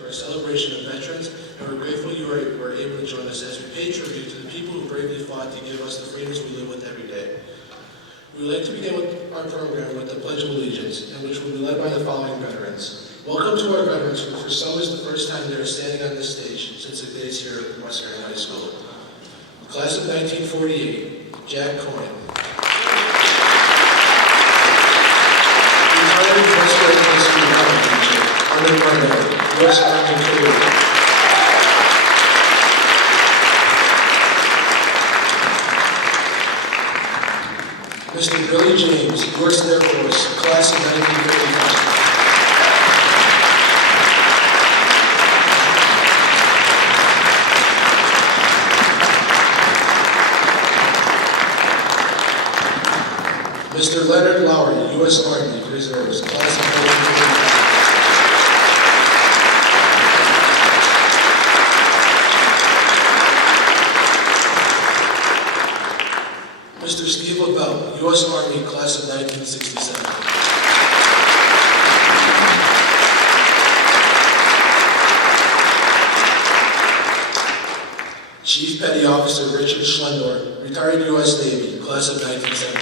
to our celebration of veterans, and we're grateful you were able to join us as we pay tribute to the people who bravely fought to give us the freedoms we live with every day. We would like to begin with our program with the Pledge of Allegiance, in which will be led by the following veterans. Welcome to our veterans, who for some is the first time they are standing on this stage since the days here at West Scranton High School. Class of 1948, Jack Coyne. Retired West Scranton High School College teacher, Arnold Marnell, U.S. Army career. Mr. Billy James, U.S. Air Force, class of 1955. Mr. Leonard Lowry, U.S. Army Reserves, class of 1955. Mr. Steve LaBelle, U.S. Army, class of 1967. Chief Petty Officer Richard Schlendorf, retired U.S. Navy, class of 1979.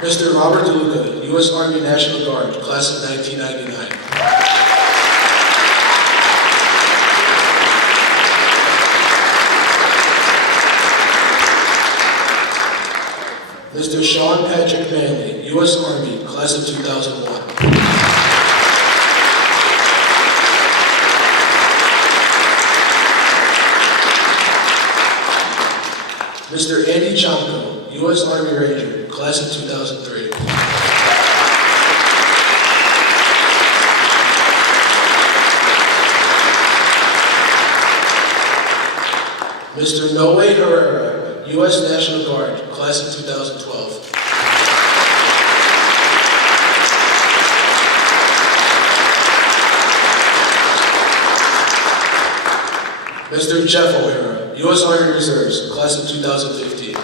Mr. Robert DeLuca, U.S. Army National Guard, class of 1999. Mr. Sean Patrick Manley, U.S. Army, class of 2001. Mr. Andy Chomko, U.S. Army Ranger, class of 2003. Mr. Noe Herrera, U.S. National Guard, class of 2012. Mr. Jeff O'Hara, U.S. Army Reserves, class of 2015.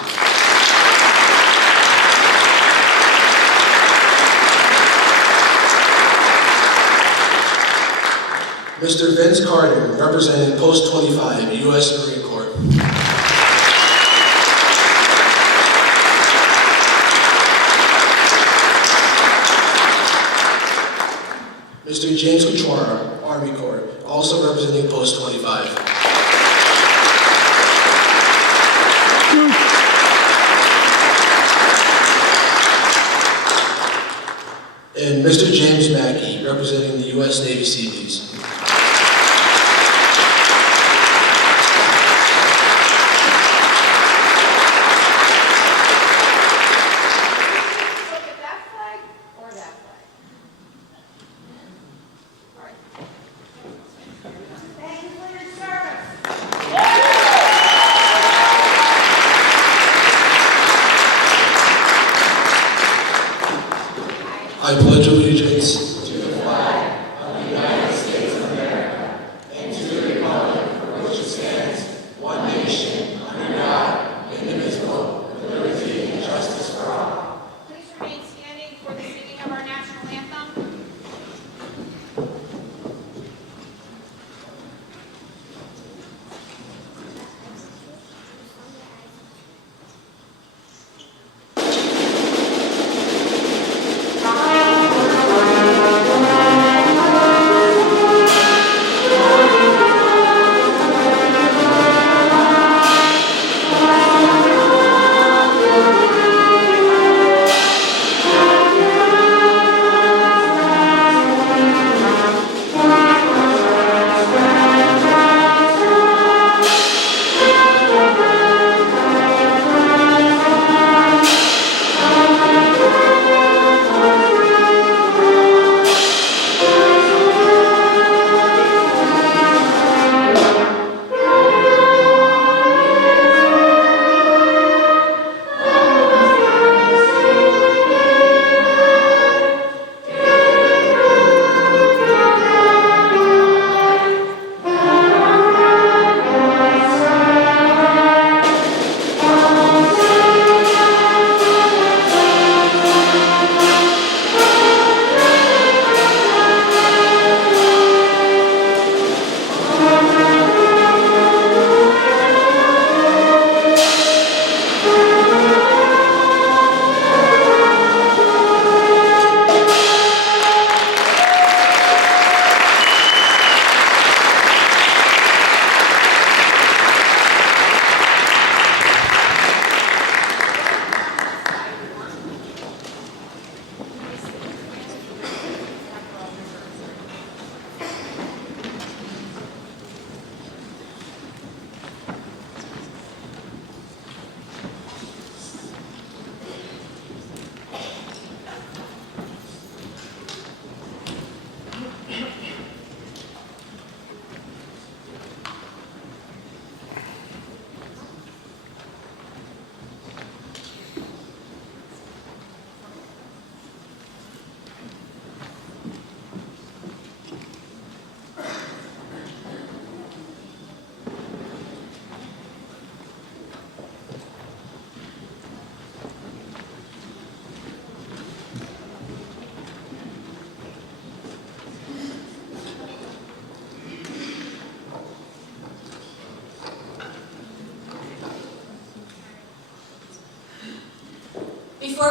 Mr. Vince Carter, representing Post 25, U.S. Marine Corps. Mr. James Cuchara, Army Corps, also representing Post 25. And Mr. James Mackey, representing the U.S. Navy Seabees. I pledge allegiance to the flag of the United States of America and to the republic for which it stands, one nation, under God, indivisible, with liberty and justice for all. Please remain standing for the singing of our national anthem.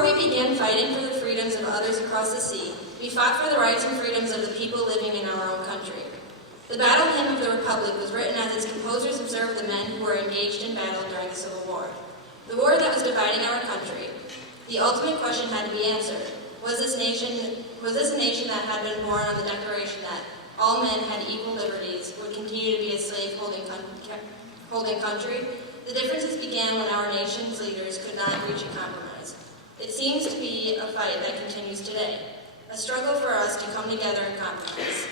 Before we began fighting for the freedoms of others across the sea, we fought for the rights and freedoms of the people living in our own country. The Battle Hymn of the Republic was written as its composers observed the men who were engaged in battle during the Civil War, the war that was dividing our country. The ultimate question had to be answered. Was this a nation that had been born on the declaration that all men had equal liberties, would continue to be a slave-holding country? The differences began when our nation's leaders could not reach a compromise. It seems to be a fight that continues today, a struggle for us to come together and compromise.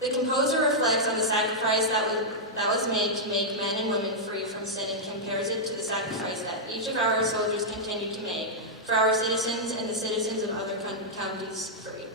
The composer reflects on the sacrifice that was made to make men and women free from sin and compares it to the sacrifice that each of our soldiers continue to make for our citizens and the citizens of other counties free.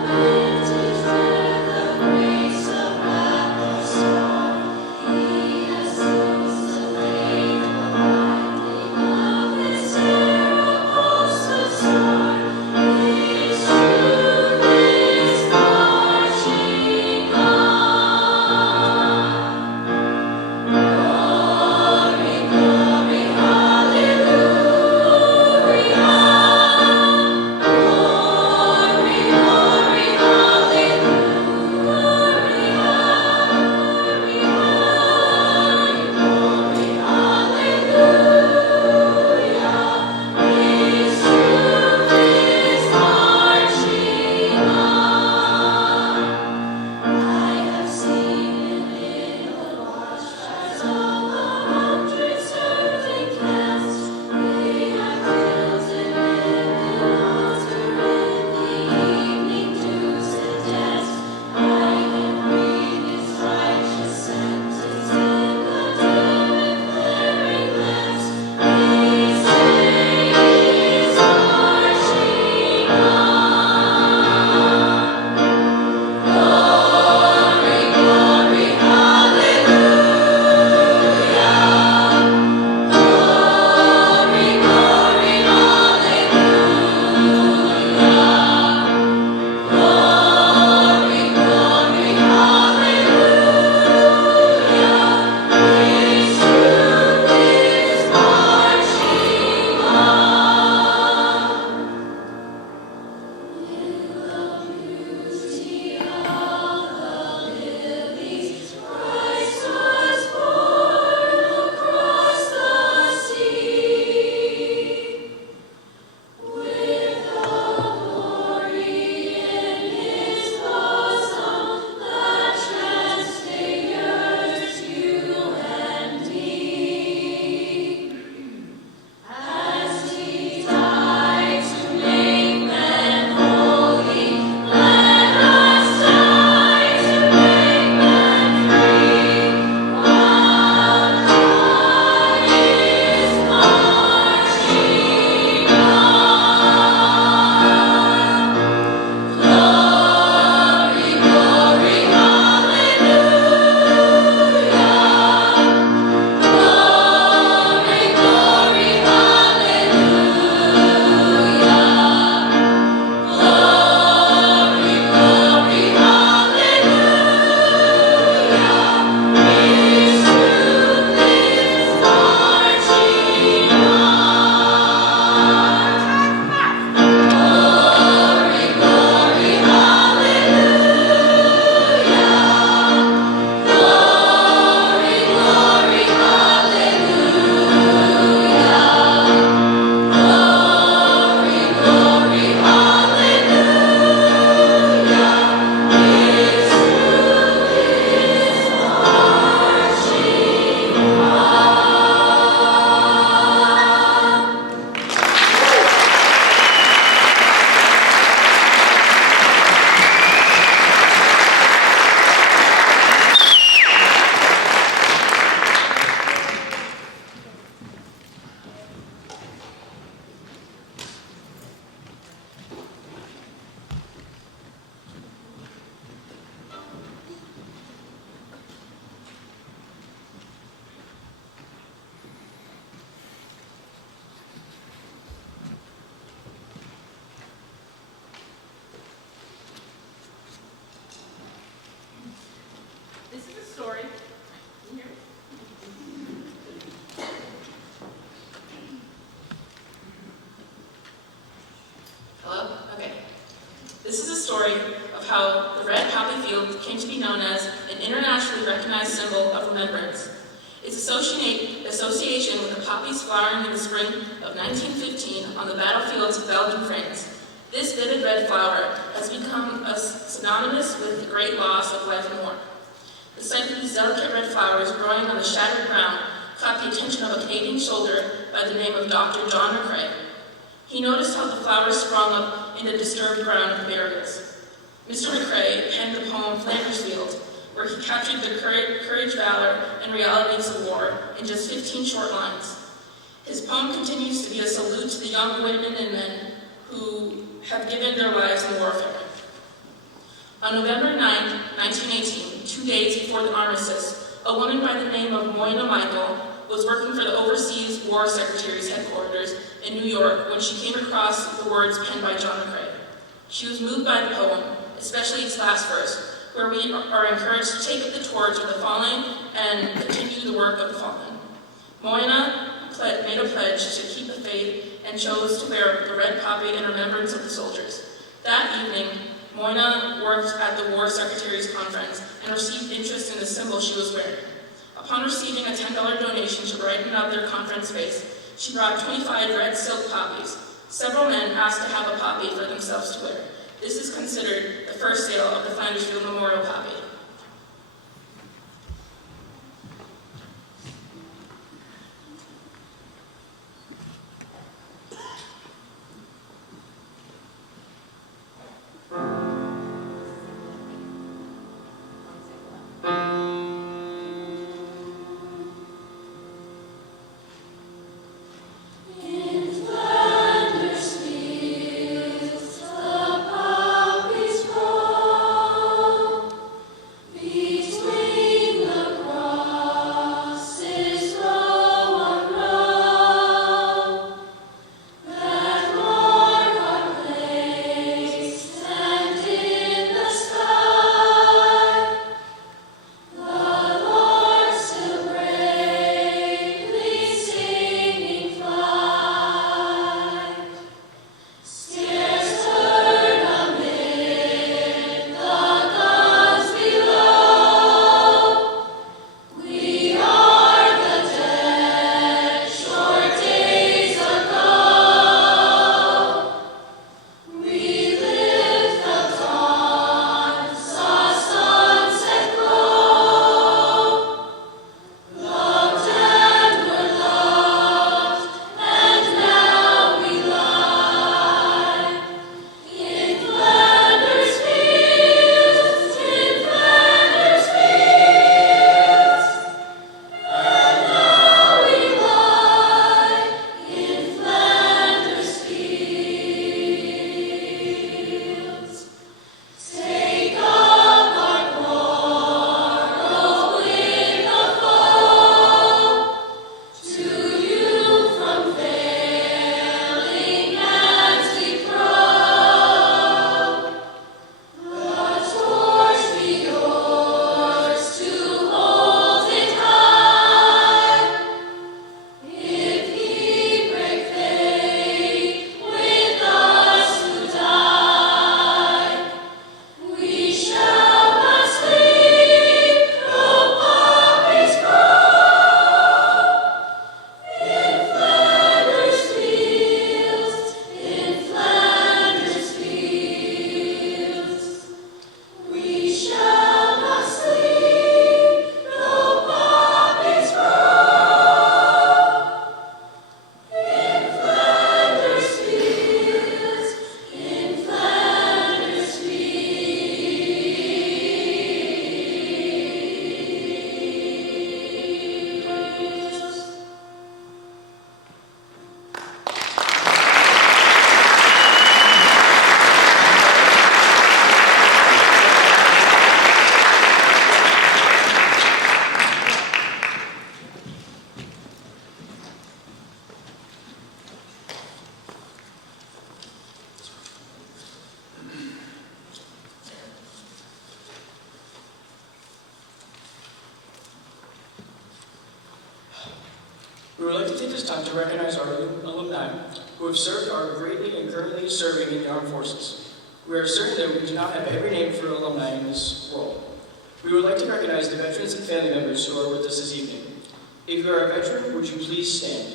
Yes. This is a story of how the red poppy field came to be known as an internationally recognized symbol of remembrance. Its association with the poppies flowering in the spring of 1915 on the battlefields of Belgium, France. This vivid red flower has become synonymous with the great loss of life in war. The sight of these delicate red flowers growing on the shattered ground caught the attention of a Canadian soldier by the name of Dr. John McCrae. He noticed how the flowers sprung up in the disturbed ground of the burials. Mr. McCrae penned the poem Flanders Field, where he captured the courage, valor, and realities of war in just 15 short lines. His poem continues to be a salute to the young women and men who have given their lives in warfare. On November 9, 1918, 2 days before the armistice, a woman by the name of Moyna Michael was working for the Overseas War Secretary's headquarters in New York when she came across the words penned by John McCrae. She was moved by the poem, especially its last verse, where we are encouraged to take up the torch of the fallen and continue the work of the fallen. Moyna made a pledge to keep the faith and chose to wear the red poppy in remembrance of the soldiers. That evening, Moyna worked at the War Secretary's conference and received interest in the symbol she was wearing. Upon receiving a $10 donation to brighten up their conference space, she brought 25 red silk poppies. Several men asked to have a poppy for themselves to wear. This is considered the first sale of the Flanders Field Memorial Poppy. We would like to take this time to recognize our alumni who have served, are greatly and currently serving in the armed forces. We are certain that we do not have every name for alumni in this world. We would like to recognize the veterans and family members who are with us this evening. If you are a veteran, would you please stand?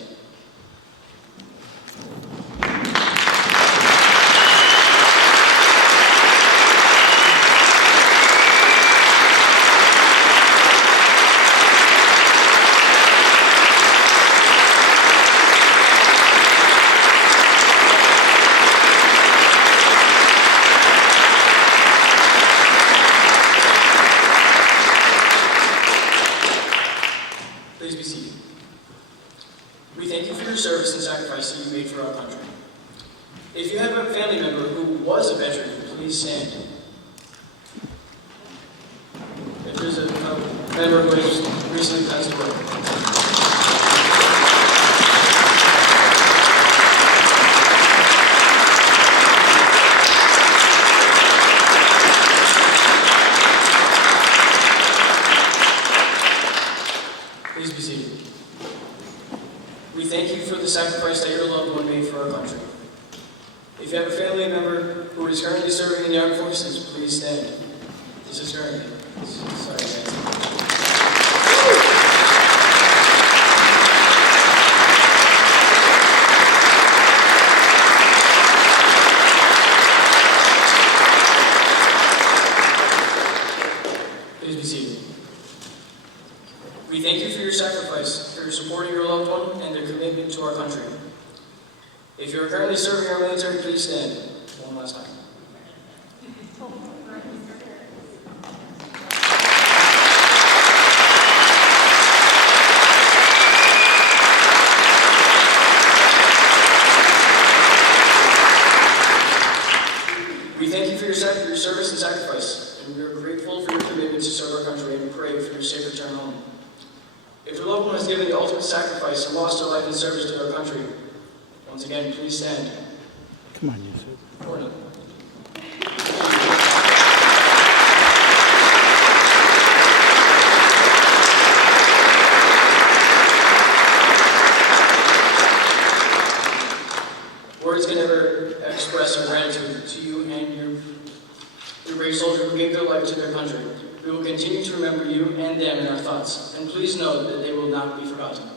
Please be seated. We thank you for your service and sacrifice that you made for our country. If you have a family member who was a veteran, please stand. If there's a member who has recently passed away. Please be seated. We thank you for the sacrifice that your loved one made for our country. If you have a family member who is currently serving in the armed forces, please stand. This is currently. Sorry, Nancy. Please be seated. We thank you for your sacrifice, for your supporting your loved one, and their commitment to our country. If you are currently serving our military, please stand. One last time. We thank you for your service and sacrifice, and we are grateful for your commitment to serve our country and pray for your safe return home. If your loved one has given the ultimate sacrifice and lost their life in service to our country, once again, please stand. Come on, Yusuf. Or no. Words can never express our gratitude to you and your brave soldiers who gave their life to their country. We will continue to remember you and them in our thoughts, and please know that they will not be forgotten.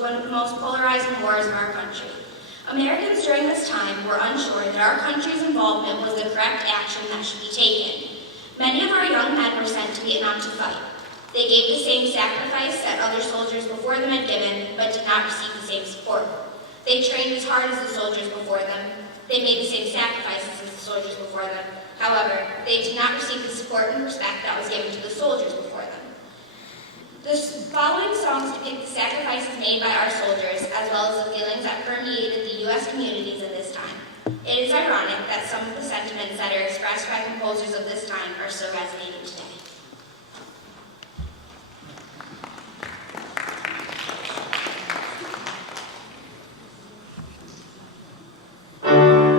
one of the most polarizing wars of our country. Americans during this time were unsure that our country's involvement was the correct action that should be taken. Many of our young men were sent to Vietnam to fight. They gave the same sacrifice that other soldiers before them had given, but did not receive the same support. They trained as hard as the soldiers before them. They made the same sacrifices as the soldiers before them. However, they did not receive the support and respect that was given to the soldiers before them. The following songs depict the sacrifices made by our soldiers, as well as the feelings that permeated the U.S. communities in this time. It is ironic that some of the sentiments that are expressed by composers of this time are still resonating today. Treasure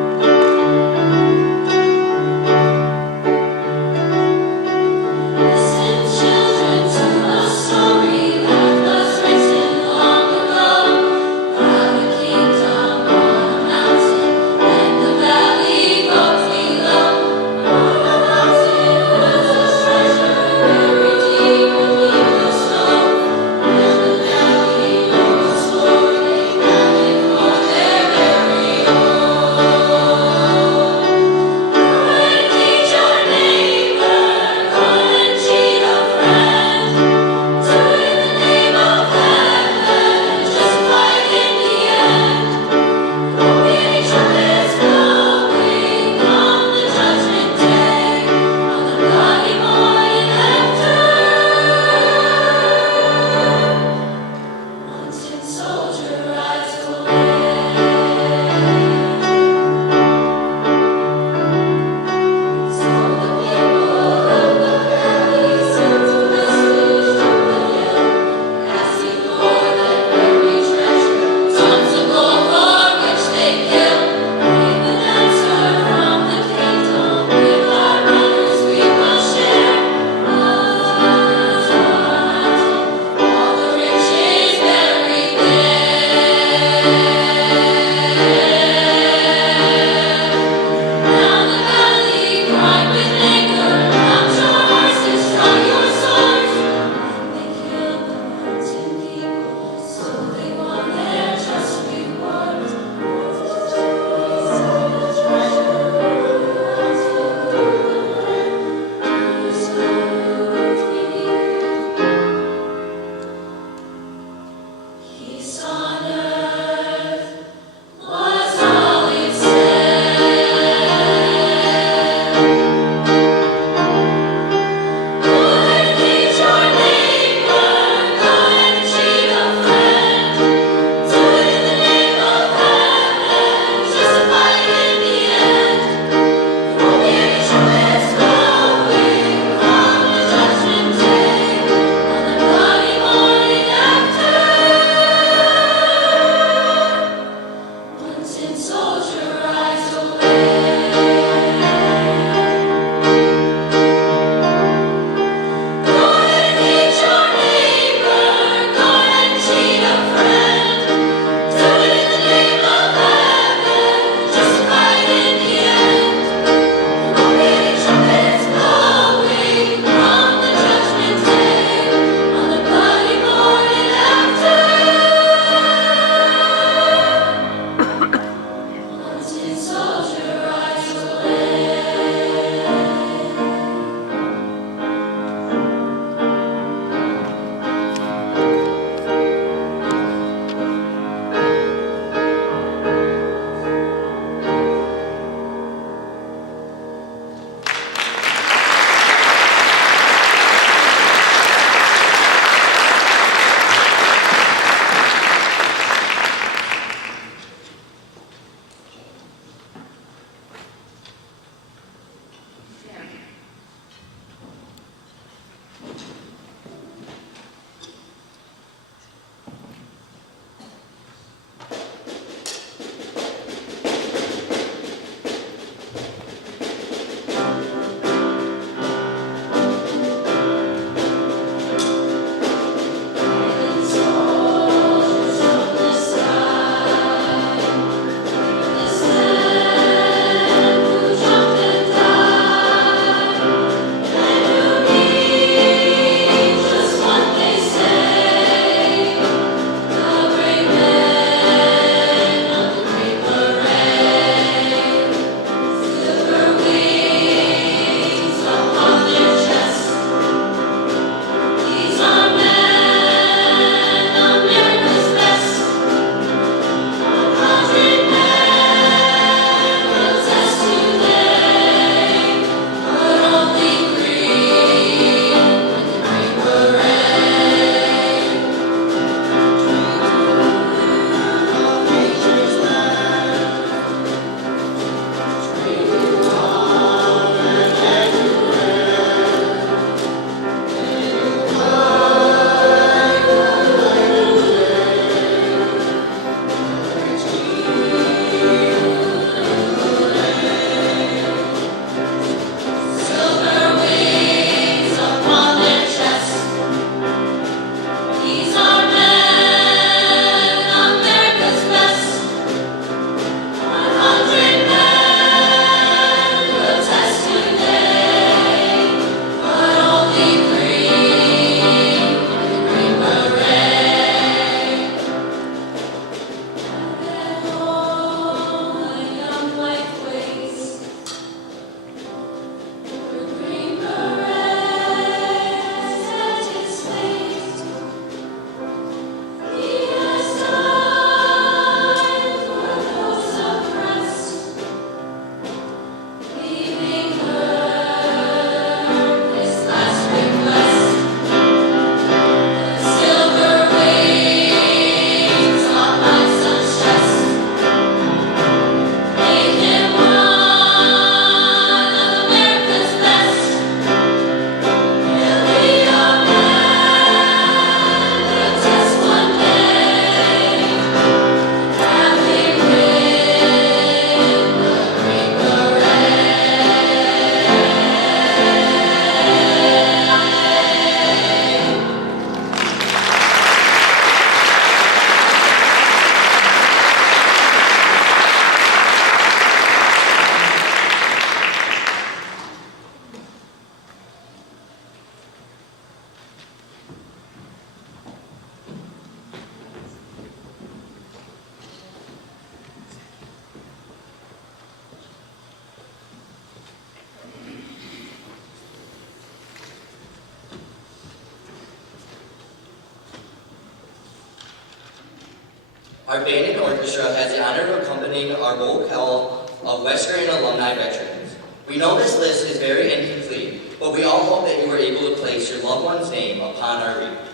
Our band and orchestra has the honor of accompanying our roll call of West Scranton alumni veterans. We know this list is very incomplete, but we all hope that you were able to place your loved one's name upon our wreath.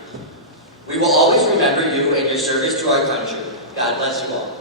We will always remember you and your service to our country. God bless you all.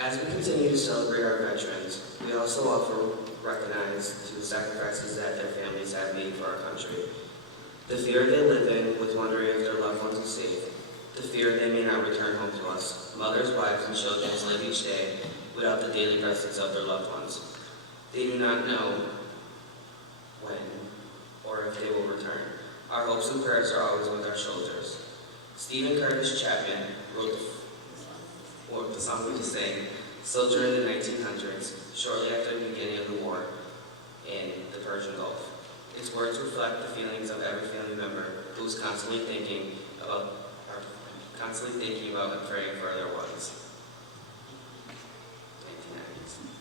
As we continue to celebrate our veterans, we also often recognize to the sacrifices that their families have made for our country. The fear they live in with wondering if their loved ones are safe. The fear they may not return home to us. Mothers, wives, and children live each day without the daily presence of their loved ones. They do not know when or if they will return. Our hopes and prayers are always with our soldiers. Stephen Curtis Chapman wrote the song we just sang, Soldier in the 1900s, shortly after the beginning of the war in the Persian Gulf. Its words reflect the feelings of every family member who is constantly thinking about and praying for their ones. 1990s.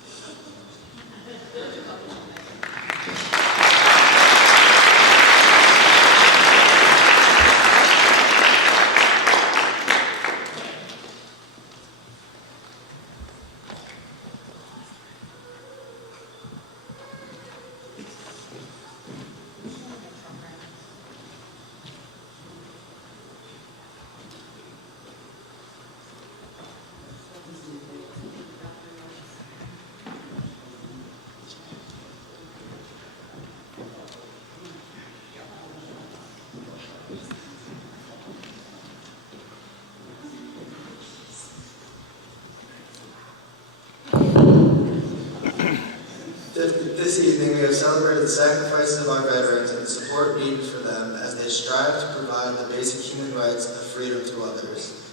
This evening, we have celebrated the sacrifices of our veterans and the support needed for them as they strive to provide the basic human rights of freedom to others.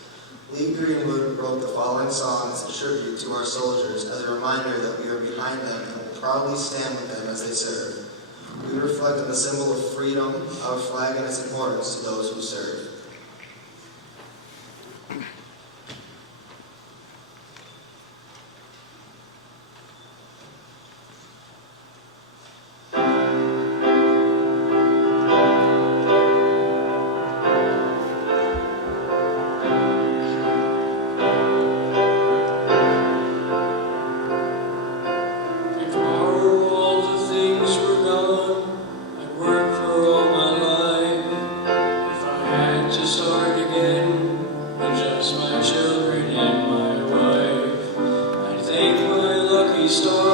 Lee Greenwood wrote the following song as a tribute to our soldiers as a reminder that we are behind them and will proudly stand with them as they serve. We reflect on the symbol of freedom, our flag, and its importance to those who serve. Still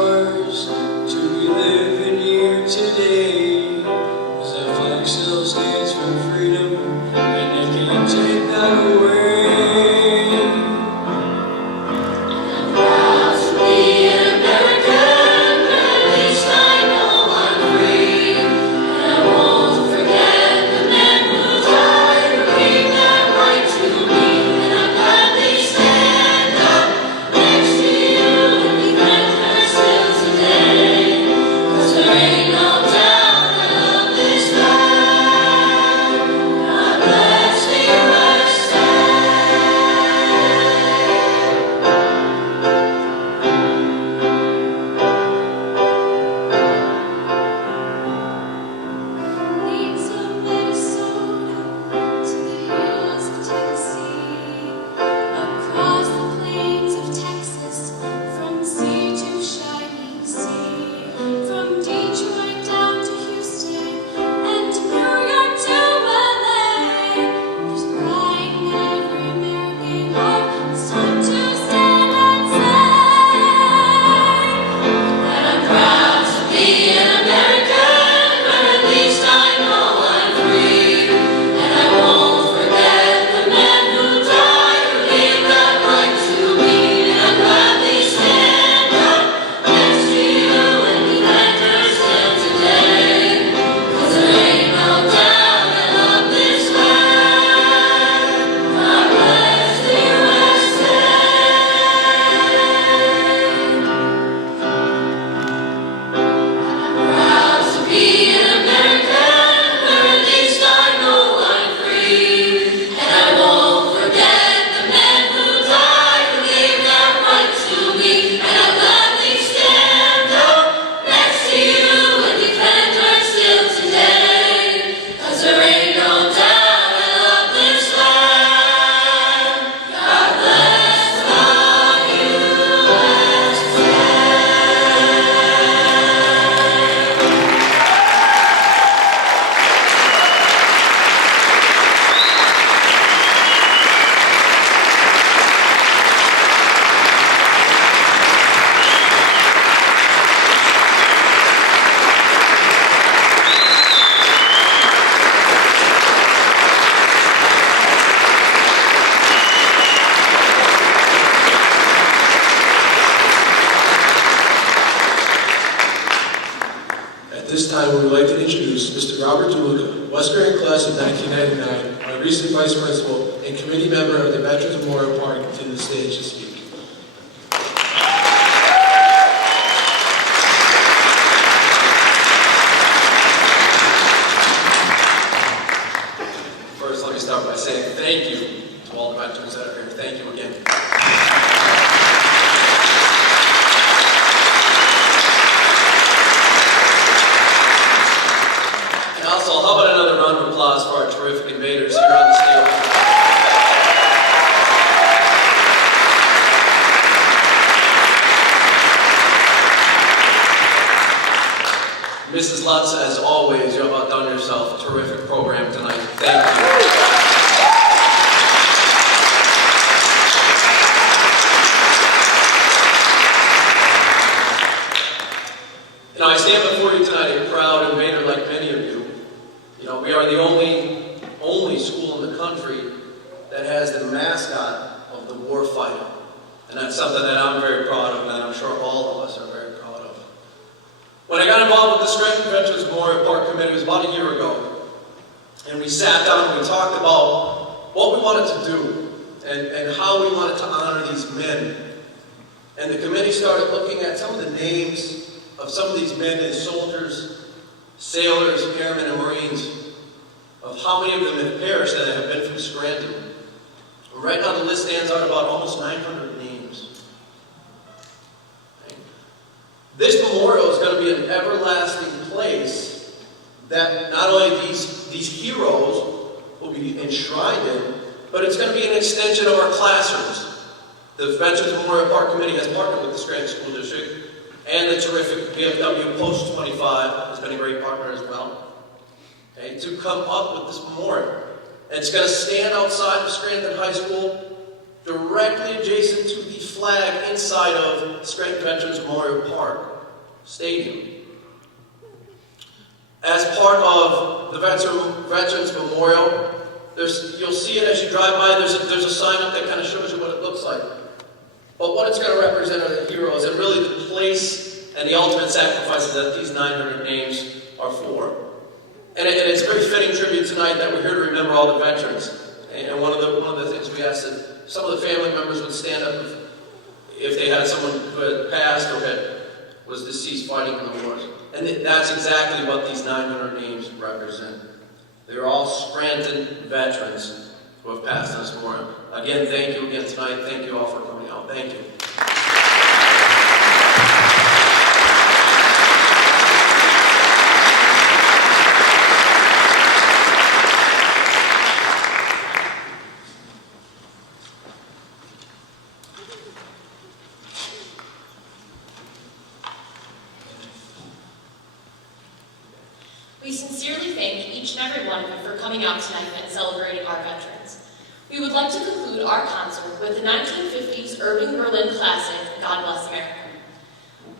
introduce Mr. Robert DeLuca, West Scranton class of 1999, my recent vice principal and committee member of the Veterans Memorial Park, to the stage to speak. First, let me start by saying thank you to all the veterans that are here. Thank you again. And also, how about another round of applause for our terrific invaders here on the stage? Mrs. Lotz, as always, you have outdone yourself. Terrific program tonight. Thank you. You know, I stand before you tonight a proud invader like many of you. You know, we are the only school in the country that has the mascot of the war fighter. And that's something that I'm very proud of, and I'm sure all of us are very proud of. When I got involved with the Scranton Veterans Memorial Park Committee, it was about a year ago. And we sat down and we talked about what we wanted to do and how we wanted to honor these men. And the committee started looking at some of the names of some of these men as soldiers, sailors, airmen, and Marines, of how many of them have perished that have been from Scranton. Right now the list stands out about almost 900 names. This memorial is going to be an everlasting place that not only these heroes will be enshrined in, but it's going to be an extension of our classrooms. The Veterans Memorial Park Committee has partnered with the Scranton School District, and the terrific VFW Post 25 has been a great partner as well, okay, to come up with this memorial. And it's going to stand outside of Scranton High School, directly adjacent to the flag inside of Scranton Veterans Memorial Park Stadium. As part of the Veterans Memorial, you'll see it as you drive by, there's a sign up that kind of shows you what it looks like. But what it's going to represent are the heroes and really the place and the ultimate sacrifices that these 900 names are for. And it's a very fitting tribute tonight that we're here to remember all the veterans. And one of the things we asked that some of the family members would stand up if they had someone who had passed or was deceased fighting in the wars. And that's exactly what these 900 names represent. They're all Scranton veterans who have passed on this memorial. Again, thank you again tonight. Thank you all for coming out. Thank you. We sincerely thank each and every one of you for coming out tonight and celebrating our veterans. We would like to conclude our concert with the 1950s Irving Berlin classic, God Bless America.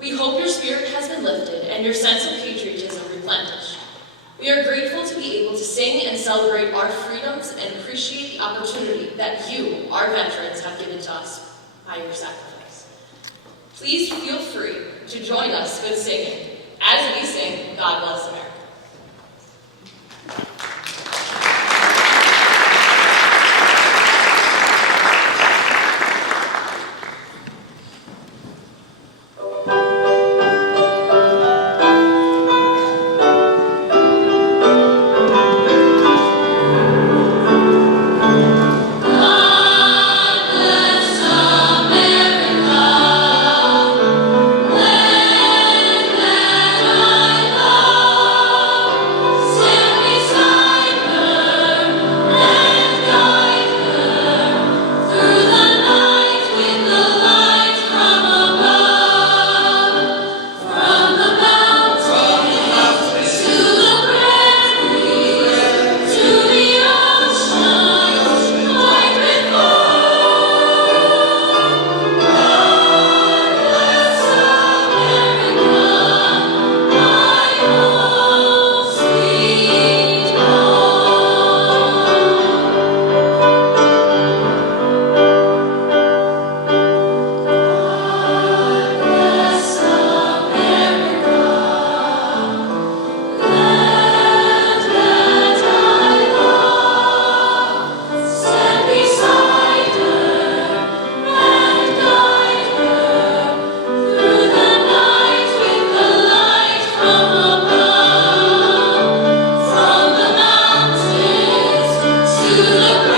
We hope your spirit has been lifted and your sense of patriotism replenished. We are grateful to be able to sing and celebrate our freedoms and appreciate the opportunity that you, our veterans, have given to us by your sacrifice. Please feel free to join us with singing as we sing God Bless America. Send me some you.